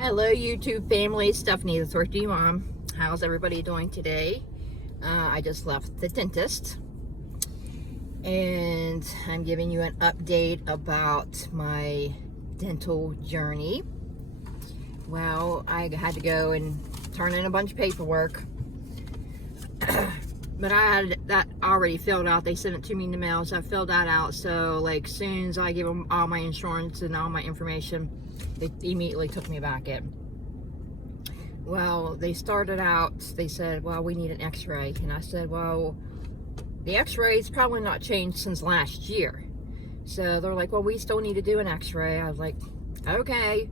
Hello YouTube family, Stephanie the Thrifty Mom. How's everybody doing today? I just left the dentist and I'm giving you an update about my dental journey. Well, I had to go and turn in a bunch of paperwork, but I had that already filled out. They sent it to me in the mail, so I filled that out. So like soon as I give them all my insurance and all my information, they immediately took me back in. Well, they started out, they said, well, we need an x-ray. And I said, well, the x-ray's probably not changed since last year. So they're like, well, we still need to do an x-ray. I was like, okay.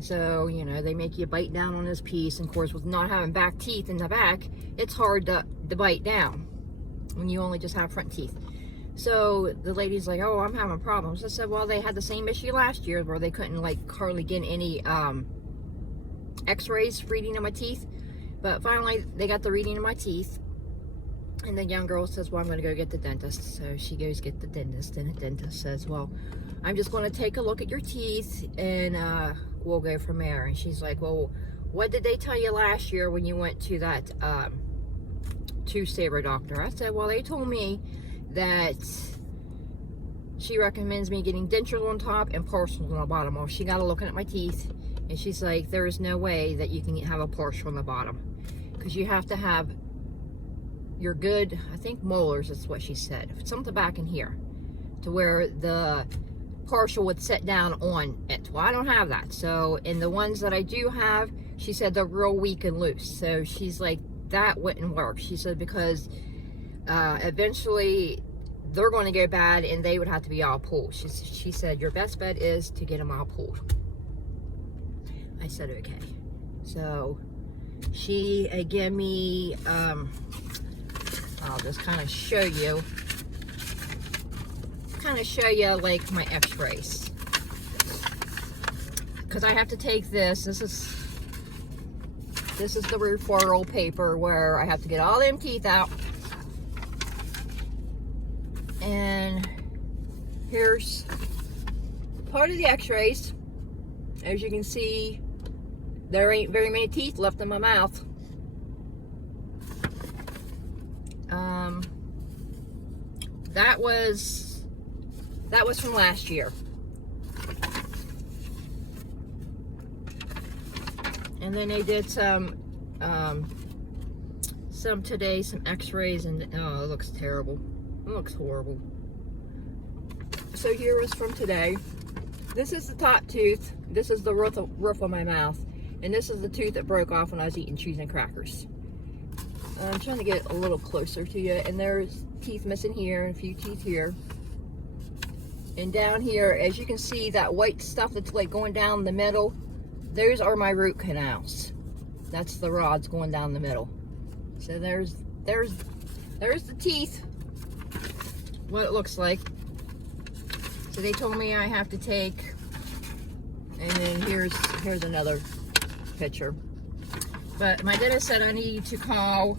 So, you know, they make you bite down on this piece. And of course, with not having back teeth in the back, it's hard to bite down when you only just have front teeth. So the lady's like, oh, I'm having problems. I said, well, they had the same issue last year where they couldn't like hardly get any x-rays reading of my teeth. But finally they got the reading of my teeth, and the young girl says, well, I'm going to go get the dentist. So she goes get the dentist, and the dentist says, well, I'm just going to take a look at your teeth and we'll go from there. And she's like, well, what did they tell you last year when you went to that tooth saver doctor? I said, well, they told me that she recommends me getting dentures on top and partials on the bottom. Well, she got a looking at my teeth, and she's like, there is no way that you can have a partial on the bottom, because you have to have your good, I think molars is what she said, something back in here to where the partial would sit down on it. Well, I don't have that. So in the ones that I do have, she said they're real weak and loose. So she's like, that wouldn't work. She said, because eventually they're going to go bad and they would have to be all pulled. She said, your best bet is to get them all pulled. I said, okay. So she gave me, I'll just kind of show you like my x-rays. Because I have to take this. This is the referral paper where I have to get all them teeth out. And here's part of the x-rays. As you can see, there ain't very many teeth left in my mouth. That was from last year. And then they did some today, some x-rays, and oh, it looks terrible. It looks horrible. So here is from today. This is the top tooth. This is the roof of my mouth. And this is the tooth that broke off when I was eating cheese and crackers. I'm trying to get a little closer to you. And there's teeth missing here and a few teeth here. And down here, as you can see, that white stuff that's like going down the middle, those are my root canals. That's the rods going down the middle. So there's the teeth, what it looks like. So they told me I have to take, and then here's another picture. But my dentist said I need to call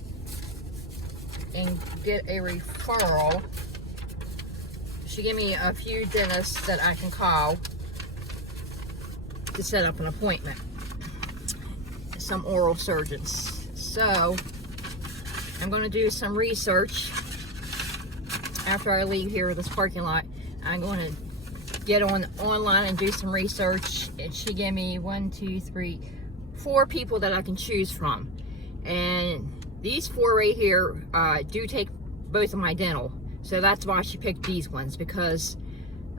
and get a referral. She gave me a few dentists that I can call to set up an appointment. Some oral surgeons. So I'm going to do some research after I leave here this parking lot. I'm going to get online and do some research. And she gave me 4 people that I can choose from. And these 4 right here do take both of my dental. So that's why she picked these ones, because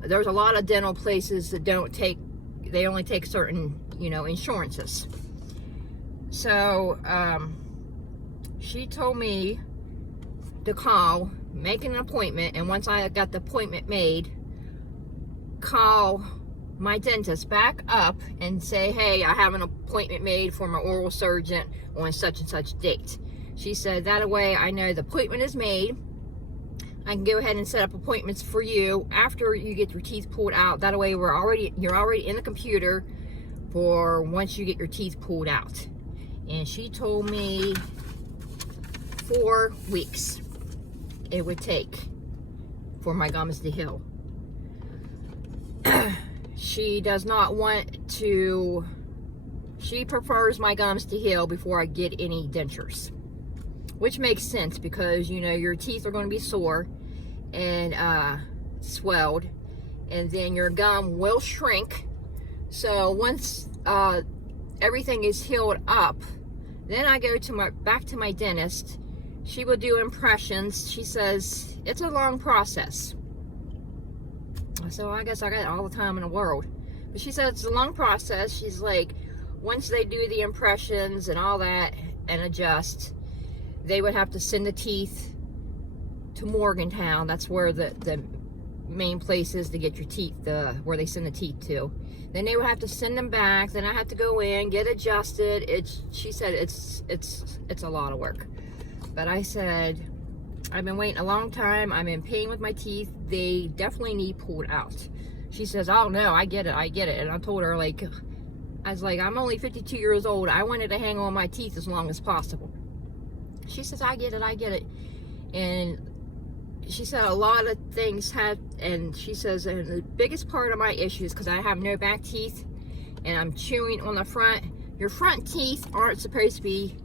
there's a lot of dental places that they only take certain, you know, insurances. So she told me to call, make an appointment, and once I got the appointment made, call my dentist back up and say, hey, I have an appointment made for my oral surgeon on such and such date. She said, that way I know the appointment is made. I can go ahead and set up appointments for you after you get your teeth pulled out. That way you're already in the computer for once you get your teeth pulled out. And she told me 4 weeks it would take for my gums to heal. She does not want to she prefers my gums to heal before I get any dentures. Which makes sense because, you know, your teeth are going to be sore and swelled. And then your gum will shrink. So once everything is healed up, then I go to back to my dentist. She will do impressions. She says it's a long process. So I guess I got all the time in the world. But she said it's a long process. She's like, once they do the impressions and all that and adjust, they would have to send the teeth to Morgantown. That's where the main place is to get your teeth, where they send the teeth to. Then they would have to send them back. Then I have to go in, get adjusted. She said it's a lot of work. But I said, I've been waiting a long time. I'm in pain with my teeth. They definitely need pulled out. She says, oh no, I get it. And I told her, like, I was like, I'm only 52 years old. I wanted to hang on my teeth as long as possible. She says, I get it. And she said a lot of things have, and she says, and the biggest part of my issue is because I have no back teeth and I'm chewing on the front. Your front teeth aren't supposed to be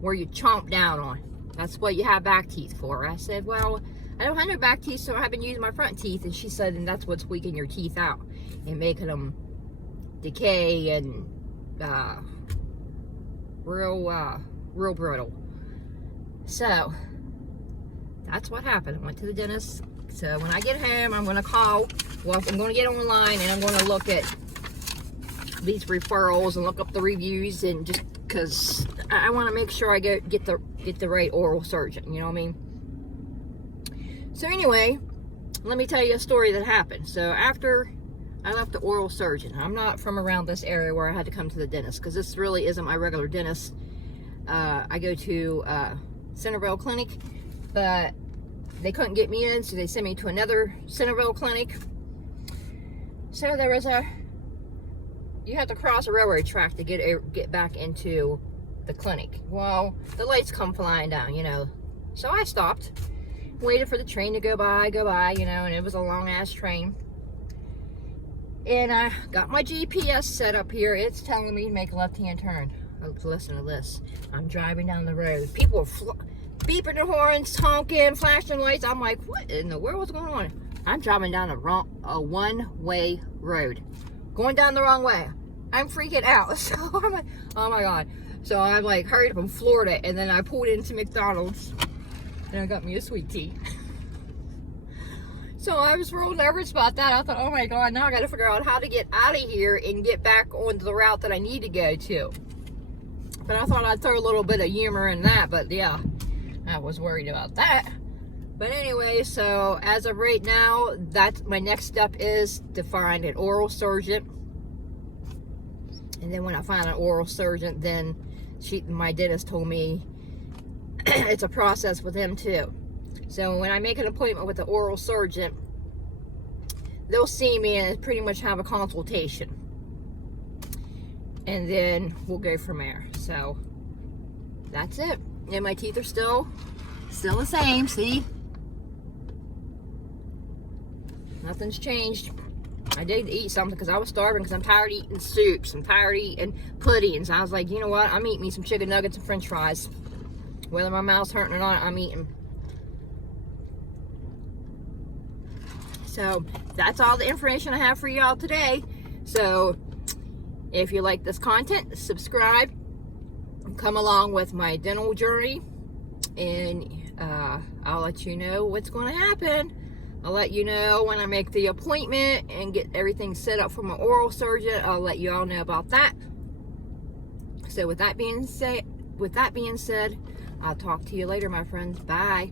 where you chomp down on. That's what you have back teeth for. I said, well, I don't have no back teeth, so I've been using my front teeth. And she said, and that's what's weakening your teeth out and making them decay and real brittle. So that's what happened. I went to the dentist. So when I get home, I'm going to call. Well, I'm going to get online and I'm going to look at these referrals and look up the reviews, and just because I want to make sure I get the right oral surgeon. You know what I mean? So anyway, let me tell you a story that happened. So after I left the oral surgeon, I'm not from around this area where I had to come to the dentist because this really isn't my regular dentist. I go to Centerville Clinic, but they couldn't get me in, so they sent me to another Centerville clinic. So there was you have to cross a railroad track to get back into the clinic. Well, the lights come flying down, you know. So I stopped, waited for the train to go by, you know, and it was a long ass train. And I got my GPS set up here. It's telling me to make a left-hand turn. Oh, listen to this. I'm driving down the road. People are beeping their horns, honking, flashing lights. I'm like, what in the world is going on? I'm driving down a one-way road. Going down the wrong way. I'm freaking out. So I'm like, oh my God. So I'm like, hurried up in Florida, and then I pulled into McDonald's and I got me a sweet tea. So I was real nervous about that. I thought, oh my God, now I got to figure out how to get out of here and get back on the route that I need to go to. But I thought I'd throw a little bit of humor in that, but yeah, I was worried about that. But anyway, so as of right now, that's my next step, is to find an oral surgeon. And then when I find an oral surgeon, then my dentist told me it's a process with him too. So when I make an appointment with the oral surgeon, they'll see me and pretty much have a consultation. And then we'll go from there. So that's it. And my teeth are still the same, see? Nothing's changed. I did eat something because I was starving, because I'm tired of eating soups. I'm tired of eating puddings. I was like, you know what? I'm eating me some chicken nuggets and french fries. Whether my mouth's hurting or not, I'm eating. So that's all the information I have for y'all today. So if you like this content, subscribe. Come along with my dental journey, and I'll let you know what's going to happen. I'll let you know when I make the appointment and get everything set up for my oral surgeon. I'll let you all know about that. So with that being said, I'll talk to you later, my friends. Bye.